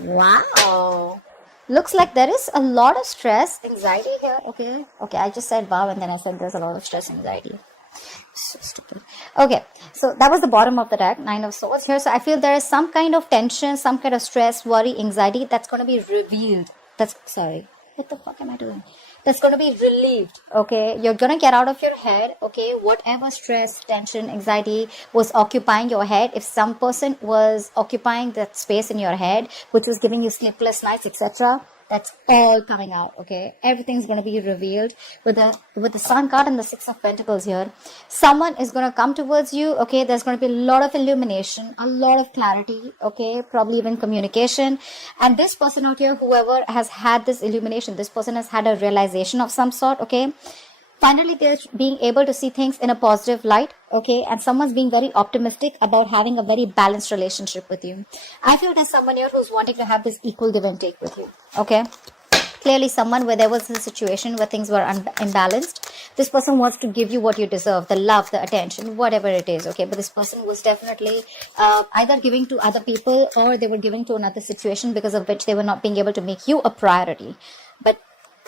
Wow. Looks like there is a lot of stress, anxiety here. Okay. Okay, I just said wow and then I said there's a lot of stress, anxiety. So stupid. Okay, so that was the bottom of the deck, Nine of Swords here. So I feel there is some kind of tension, some kind of stress, worry, anxiety that's going to be revealed. That's, sorry, what the fuck am I doing? That's going to be relieved. Okay, you're going to get out of your head. Okay, whatever stress, tension, anxiety was occupying your head, if some person was occupying that space in your head which was giving you sleepless nights, etc., that's all coming out. Okay, everything's going to be revealed with the Sun card and the Six of Pentacles here. Someone is going to come towards you. Okay, there's going to be a lot of illumination, a lot of clarity. Okay, probably even communication. And this person out here, whoever has had this illumination, this person has had a realization of some sort. Okay, finally they're being able to see things in a positive light. Okay, and someone's being very optimistic about having a very balanced relationship with you. I feel there's someone here who's wanting to have this equal give and take with you. Okay, clearly someone where there was a situation where things were imbalanced. This person wants to give you what you deserve, the love, the attention, whatever it is. Okay, but this person was definitely either giving to other people or they were giving to another situation because of which they were not being able to make you a priority. But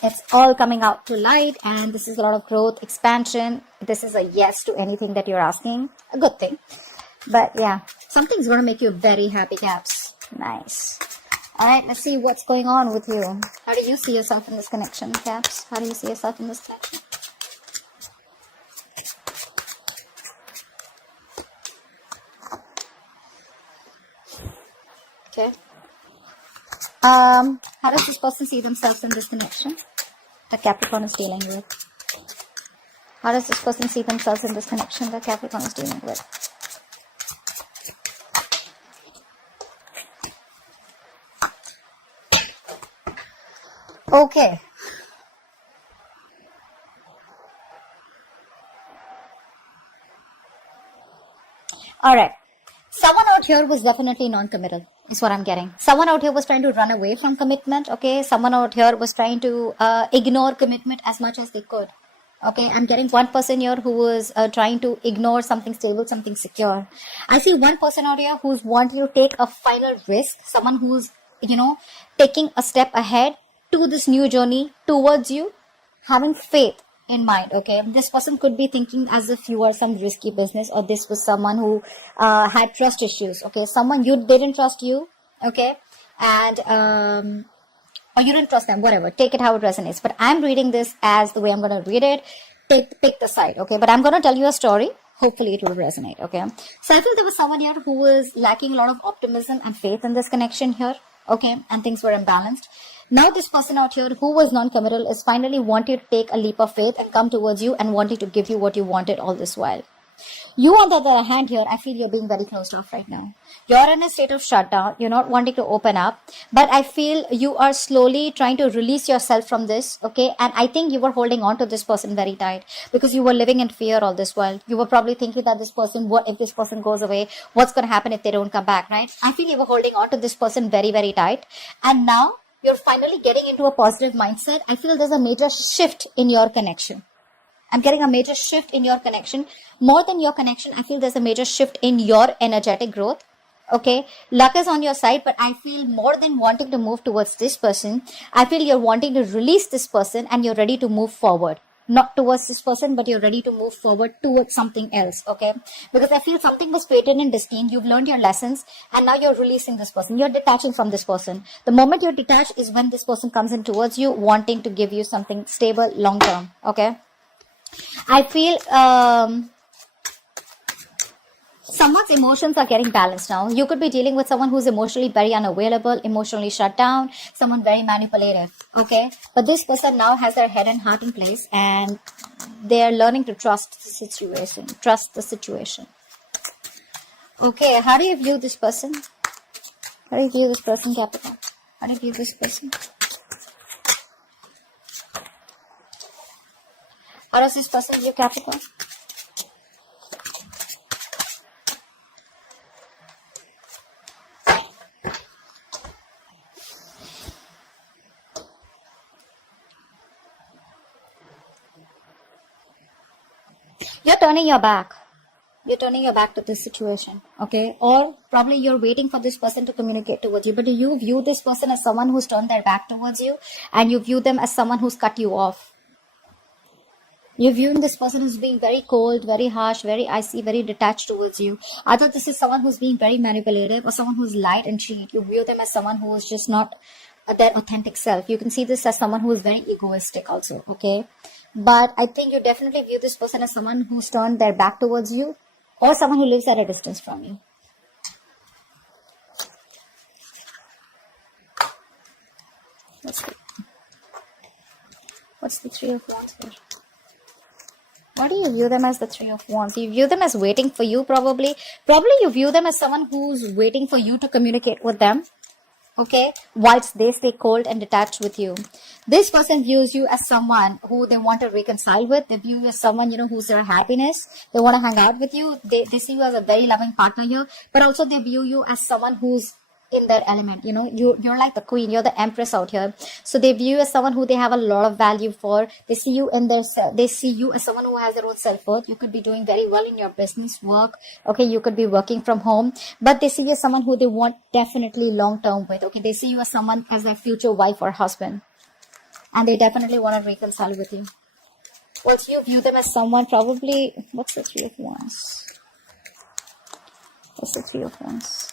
it's all coming out to light, and this is a lot of growth, expansion. This is a yes to anything that you're asking. A good thing. But yeah, something's going to make you very happy, Caps. Nice. Alright, let's see what's going on with you. How do you see yourself in this connection, Caps? How do you see yourself in this connection? Okay. How does this person see themselves in this connection that Capricorn is dealing with? How does this person see themselves in this connection that Capricorn is dealing with? Okay. Alright. Someone out here was definitely non-committal, is what I'm getting. Someone out here was trying to run away from commitment, okay? Someone out here was trying to ignore commitment as much as they could. Okay, I'm getting one person here who was trying to ignore something stable, something secure. I see one person out here who's wanting to take a final risk. Someone who's, taking a step ahead to this new journey towards you, having faith in mind. Okay, this person could be thinking as if you are some risky business, or this was someone who had trust issues. Okay, someone they didn't trust you. Okay, and or you didn't trust them, whatever, take it how it resonates. But I'm reading this as the way I'm going to read it. Pick the side. Okay, but I'm going to tell you a story. Hopefully it will resonate. Okay, so I feel there was someone here who was lacking a lot of optimism and faith in this connection here. Okay, and things were imbalanced. Now this person out here who was non-committal is finally wanting to take a leap of faith and come towards you and wanting to give you what you wanted all this while. You, on the other hand, here, I feel you're being very closed off right now. You're in a state of shutdown. You're not wanting to open up. But I feel you are slowly trying to release yourself from this, okay? And I think you were holding on to this person very tight because you were living in fear all this while. You were probably thinking that this person, what if this person goes away? What's going to happen if they don't come back, right? I feel you were holding on to this person very, very tight. And now you're finally getting into a positive mindset. I feel there's a major shift in your connection. I'm getting a major shift in your connection. More than your connection, I feel there's a major shift in your energetic growth. Okay, luck is on your side, but I feel more than wanting to move towards this person, I feel you're wanting to release this person and you're ready to move forward. Not towards this person, but you're ready to move forward towards something else, okay? Because I feel something was fated and destined. You've learned your lessons and now you're releasing this person. You're detaching from this person. The moment you're detached is when this person comes in towards you, wanting to give you something stable, long-term, okay? I feel someone's emotions are getting balanced now. You could be dealing with someone who's emotionally very unavailable, emotionally shut down, someone very manipulative, okay? But this person now has their head and heart in place and they're learning to trust the situation. Trust the situation. Okay, how do you view this person? How do you view this person, Capricorn? How do you view this person? How does this person view Capricorn? You're turning your back. You're turning your back to this situation, okay? Or probably you're waiting for this person to communicate towards you, but you view this person as someone who's turned their back towards you, and you view them as someone who's cut you off. You're viewing this person as being very cold, very harsh, very icy, very detached towards you. Either this is someone who's being very manipulative or someone who's lied and cheat. You view them as someone who is just not their authentic self. You can see this as someone who is very egoistic also, okay? But I think you definitely view this person as someone who's turned their back towards you, or someone who lives at a distance from you. Let's see. What's the Three of Wands here? What do you view them as, the Three of Wands? You view them as waiting for you, probably. Probably you view them as someone who's waiting for you to communicate with them, okay, whilst they stay cold and detached with you. This person views you as someone who they want to reconcile with. They view you as someone, who's their happiness. They want to hang out with you. They see you as a very loving partner here, but also they view you as someone who's in their element. You're like the queen. You're the empress out here. So they view you as someone who they have a lot of value for. They see you they see you as someone who has their own self-worth. You could be doing very well in your business work. Okay, you could be working from home, but they see you as someone who they want definitely long-term with. Okay, they see you as someone as their future wife or husband, and they definitely want to reconcile with you. Once you view them as someone, probably, what's the Three of Wands? What's the Three of Wands?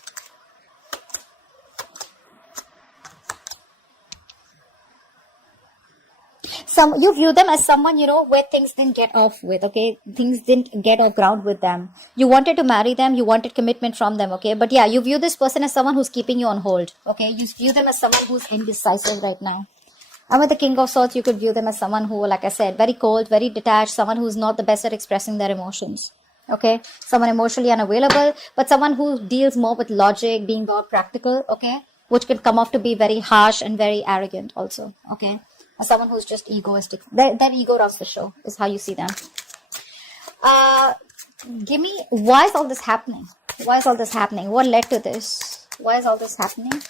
You view them as someone, where things didn't get off with, okay? Things didn't get off ground with them. You wanted to marry them, you wanted commitment from them, okay? But yeah, you view this person as someone who's keeping you on hold, okay? You view them as someone who's indecisive right now. And with the King of Swords, you could view them as someone who, like I said, very cold, very detached, someone who's not the best at expressing their emotions, okay? Someone emotionally unavailable, but someone who deals more with logic, being more practical, okay? Which can come off to be very harsh and very arrogant also, okay? Or someone who's just egoistic. Their ego runs the show, is how you see them. Why is all this happening? Why is all this happening? What led to this? Why is all this happening?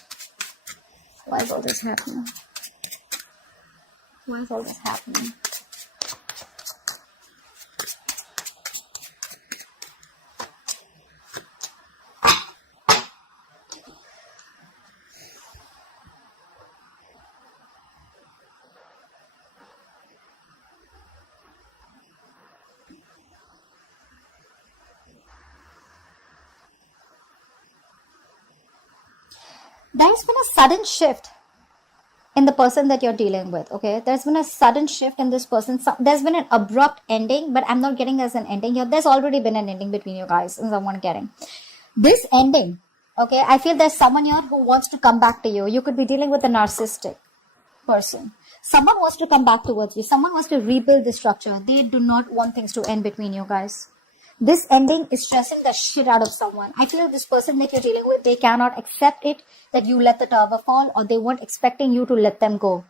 Why is all this happening? Why is all this happening? There's been a sudden shift in the person that you're dealing with, okay? There's been a sudden shift in this person. There's been an abrupt ending, but I'm not getting as an ending here. There's already been an ending between you guys, is what I'm getting. This ending, okay, I feel there's someone here who wants to come back to you. You could be dealing with a narcissistic person. Someone wants to come back towards you. Someone wants to rebuild the structure. They do not want things to end between you guys. This ending is stressing the shit out of someone. I feel this person that you're dealing with, they cannot accept it that you let the tower fall, or they weren't expecting you to let them go,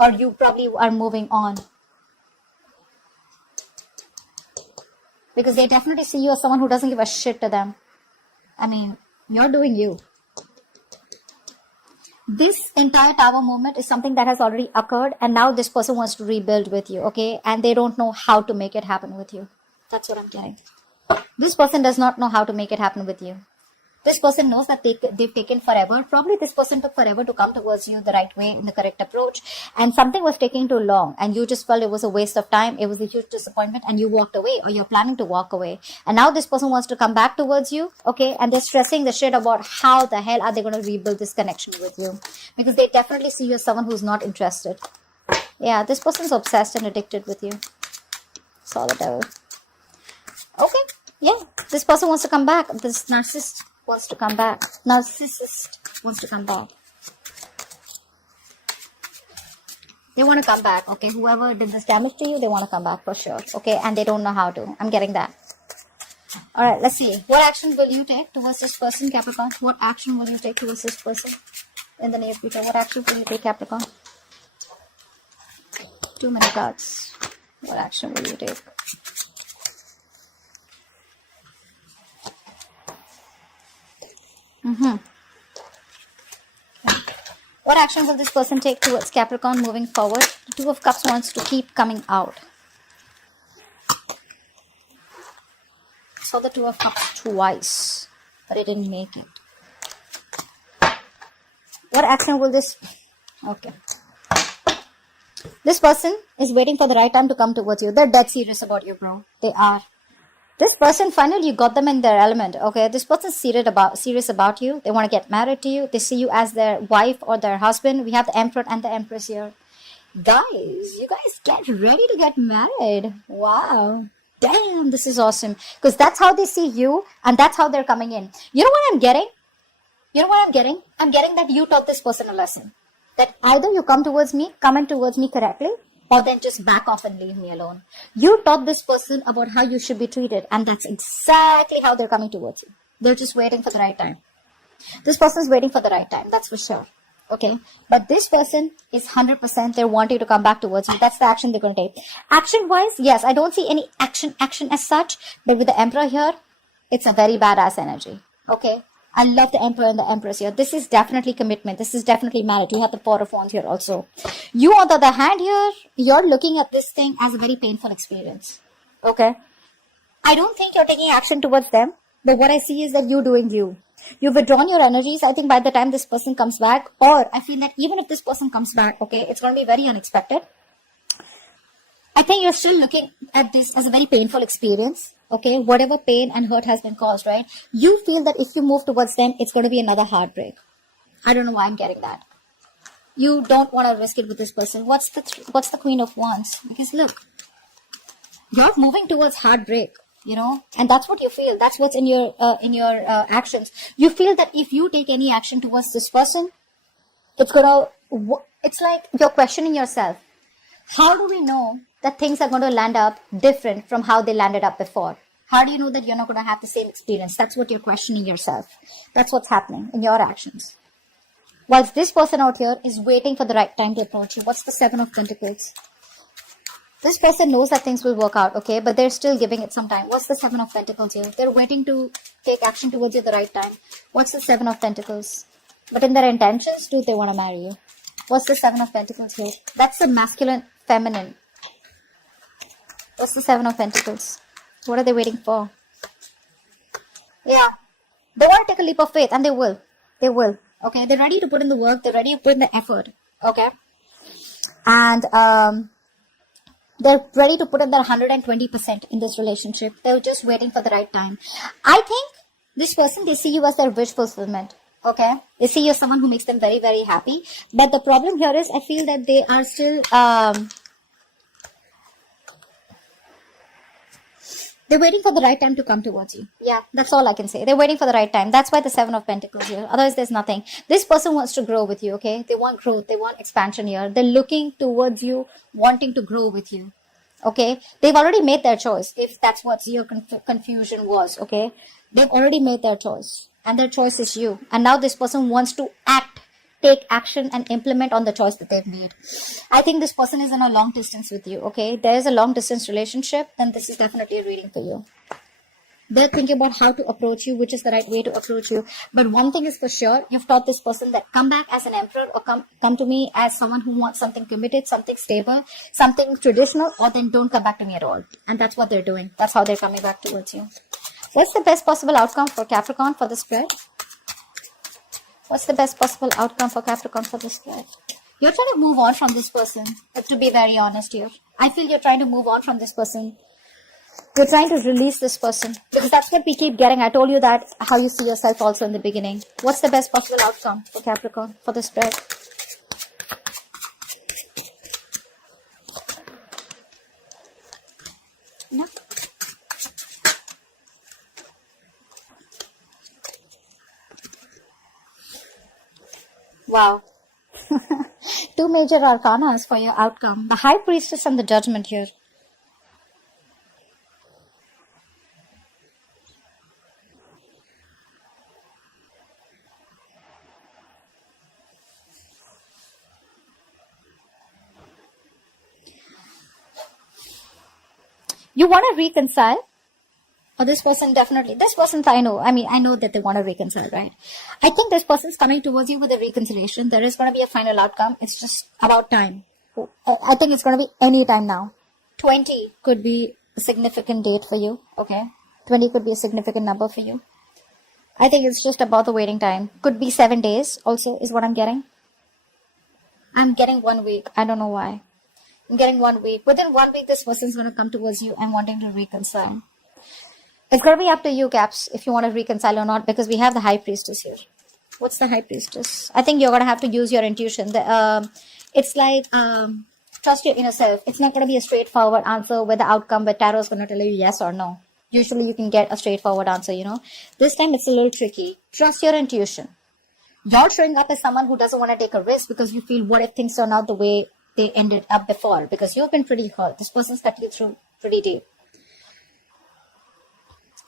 or you probably are moving on, because they definitely see you as someone who doesn't give a shit to them. I mean, you're doing you. This entire tower moment is something that has already occurred, and now this person wants to rebuild with you, okay? And they don't know how to make it happen with you. That's what I'm getting. This person does not know how to make it happen with you. This person knows that they've taken forever. Probably this person took forever to come towards you the right way, in the correct approach. And something was taking too long. And you just felt it was a waste of time. It was a huge disappointment. And you walked away, or you're planning to walk away. And now this person wants to come back towards you. Okay. And they're stressing the shit about how the hell are they going to rebuild this connection with you. Because they definitely see you as someone who's not interested. Yeah. This person's obsessed and addicted with you. Saw the devil. Okay. Yeah. This person wants to come back. This narcissist wants to come back. Narcissist wants to come back. They want to come back, okay? Whoever did this damage to you, they want to come back for sure, okay? And they don't know how to. I'm getting that. All right, let's see. What action will you take towards this person, Capricorn? What action will you take towards this person in the near future? What action will you take, Capricorn? Too many cards. What action will you take? What action will this person take towards Capricorn moving forward? The Two of Cups wants to keep coming out. saw the Two of Cups twice, but it didn't make it. What action will this... Okay. This person is waiting for the right time to come towards you. They're dead serious about you, bro. They are. This person, finally, you got them in their element, okay? This person's serious about you. They want to get married to you. They see you as their wife or their husband. We have the Emperor and the Empress here. Guys, you guys get ready to get married. Wow. Damn, this is awesome. Because that's how they see you and that's how they're coming in. You know what I'm getting? I'm getting that you taught this person a lesson. That either you come in towards me correctly, or then just back off and leave me alone. You taught this person about how you should be treated, and that's exactly how they're coming towards you. They're just waiting for the right time. This person's waiting for the right time, that's for sure. Okay? But this person is 100%, they're wanting to come back towards you. That's the action they're going to take. Action-wise, yes, I don't see any action as such, but with the Emperor here, it's a very badass energy. Okay? I love the Emperor and the Empress here. This is definitely commitment. This is definitely marriage. You have the Four of Wands here also. You, on the other hand here, you're looking at this thing as a very painful experience. Okay? I don't think you're taking action towards them, but what I see is that you're doing you. You've withdrawn your energies. I think by the time this person comes back, or I feel that even if this person comes back, okay, it's going to be very unexpected. I think you're still looking at this as a very painful experience. Okay, whatever pain and hurt has been caused, right? You feel that if you move towards them, it's going to be another heartbreak. I don't know why I'm getting that. You don't want to risk it with this person. What's the Queen of Wands? Because look, you're moving towards heartbreak, you know, and that's what you feel. That's what's in your actions. You feel that if you take any action towards this person, it's like you're questioning yourself. How do we know that things are going to land up different from how they landed up before? How do you know that you're not going to have the same experience? That's what you're questioning yourself. That's what's happening in your actions. Whilst this person out here is waiting for the right time to approach you. What's the Seven of Pentacles? This person knows that things will work out, okay? But they're still giving it some time. What's the Seven of Pentacles here? They're waiting to take action towards you at the right time. What's the Seven of Pentacles? But in their intentions, do they want to marry you? What's the Seven of Pentacles here? That's the masculine, feminine. What's the Seven of Pentacles? What are they waiting for? Yeah. They want to take a leap of faith, and they will. They will. Okay? They're ready to put in the work. They're ready to put in the effort. Okay? And they're ready to put in their 120% in this relationship. They're just waiting for the right time. I think this person, they see you as their wish fulfillment. Okay? They see you as someone who makes them very, very happy. But the problem here is, I feel that they are still... they're waiting for the right time to come towards you. Yeah, that's all I can say. They're waiting for the right time. That's why the Seven of Pentacles here. Otherwise, there's nothing. This person wants to grow with you, okay? They want growth. They want expansion here. They're looking towards you, wanting to grow with you, okay? They've already made their choice, if that's what your confusion was, okay? They've already made their choice, and their choice is you. And now this person wants to take action and implement on the choice that they've made. I think this person is in a long distance with you, okay? There is a long distance relationship, then this is definitely a reading for you. They're thinking about how to approach you, which is the right way to approach you. But one thing is for sure, you've taught this person that come back as an emperor, or come to me as someone who wants something committed, something stable, something traditional, or then don't come back to me at all. And that's what they're doing. That's how they're coming back towards you. What's the best possible outcome for Capricorn for the spread? What's the best possible outcome for Capricorn for this spread? You're trying to move on from this person, to be very honest here. I feel you're trying to move on from this person. You're trying to release this person. Because that's what we keep getting. I told you that, how you see yourself also in the beginning. What's the best possible outcome for Capricorn for the spread? No. Wow. Two major arcanas for your outcome. The High Priestess and the Judgment here. You want to reconcile? Or this person definitely, this person I know that they want to reconcile, right? I think this person's coming towards you with a reconciliation. There is going to be a final outcome. It's just about time. I think it's going to be any time now. 20 could be a significant date for you, okay? 20 could be a significant number for you. I think it's just about the waiting time. Could be 7 days also is what I'm getting. I'm getting 1 week. I don't know why. I'm getting 1 week. Within 1 week, this person's going to come towards you and wanting to reconcile. It's going to be up to you, Caps, if you want to reconcile or not, because we have the High Priestess here. What's the High Priestess? I think you're going to have to use your intuition. It's like, trust your inner self. It's not going to be a straightforward answer where the outcome, where tarot is going to tell you yes or no. Usually you can get a straightforward answer, you know. This time it's a little tricky. Trust your intuition. You're showing up as someone who doesn't want to take a risk because you feel, what if things turn out the way they ended up before? Because you've been pretty hurt. This person's cut you through pretty deep.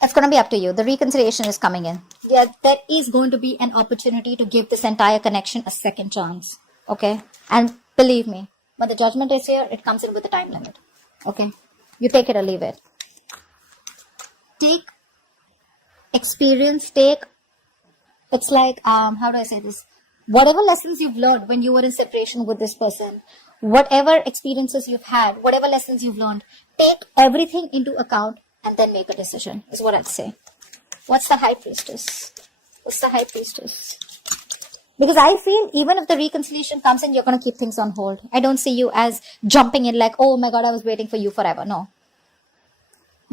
It's going to be up to you. The reconciliation is coming in. Yeah, there is going to be an opportunity to give this entire connection a second chance. Okay? And believe me, when the judgment is here, it comes in with a time limit. Okay? You take it or leave it. Take experience, it's like, how do I say this? Whatever lessons you've learned when you were in separation with this person, whatever experiences you've had, whatever lessons you've learned, take everything into account and then make a decision, is what I'd say. What's the High Priestess? What's the High Priestess? Because I feel even if the reconciliation comes in, you're going to keep things on hold. I don't see you as jumping in like, oh my God, I was waiting for you forever. No.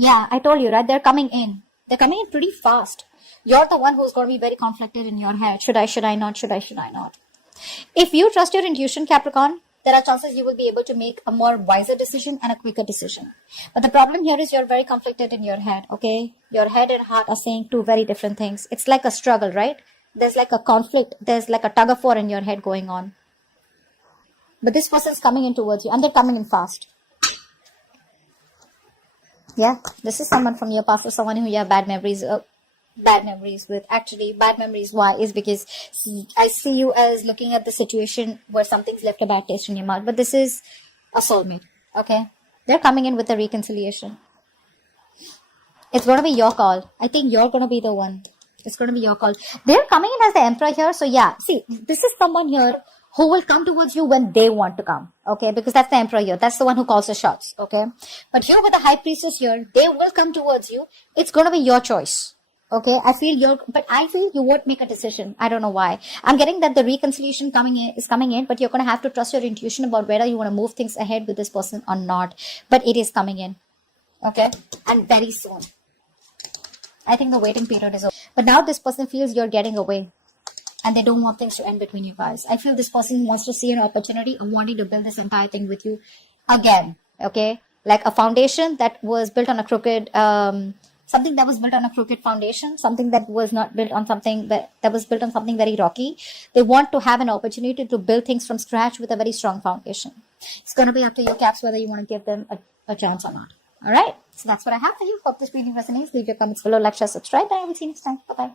Yeah, I told you, right? They're coming in. They're coming in pretty fast. You're the one who's going to be very conflicted in your head. Should I not? Should I not? If you trust your intuition, Capricorn, there are chances you will be able to make a more wiser decision and a quicker decision. But the problem here is you're very conflicted in your head, okay? Your head and heart are saying two very different things. It's like a struggle, right? There's like a conflict. There's like a tug of war in your head going on. But this person's coming in towards you and they're coming in fast. Yeah, this is someone from your past or someone who you have bad memories with. Actually, bad memories. Why? Is because I see you as looking at the situation where something's left a bad taste in your mouth. But this is a soulmate, okay? They're coming in with a reconciliation. It's going to be your call. I think you're going to be the one. It's going to be your call. They're coming in as the Emperor here. So yeah, see, this is someone here who will come towards you when they want to come, okay? Because that's the Emperor here. That's the one who calls the shots, okay? But here with the High Priestess here, they will come towards you. It's going to be your choice, okay? I feel you won't make a decision. I don't know why. I'm getting that the reconciliation is coming in, but you're going to have to trust your intuition about whether you want to move things ahead with this person or not. But it is coming in, okay? And very soon. I think the waiting period is over. But now this person feels you're getting away. And they don't want things to end between you guys. I feel this person wants to see an opportunity of wanting to build this entire thing with you again. Okay? Like a foundation that was built on a crooked, something that was built on a crooked foundation, something that was not built on something that was built on something very rocky. They want to have an opportunity to build things from scratch with a very strong foundation. It's going to be up to you, Caps, whether you want to give them a chance or not. Alright? So that's what I have for you. Hope this reading resonates. Leave your comments below, like, share, subscribe, and I will see you next time. Bye-bye.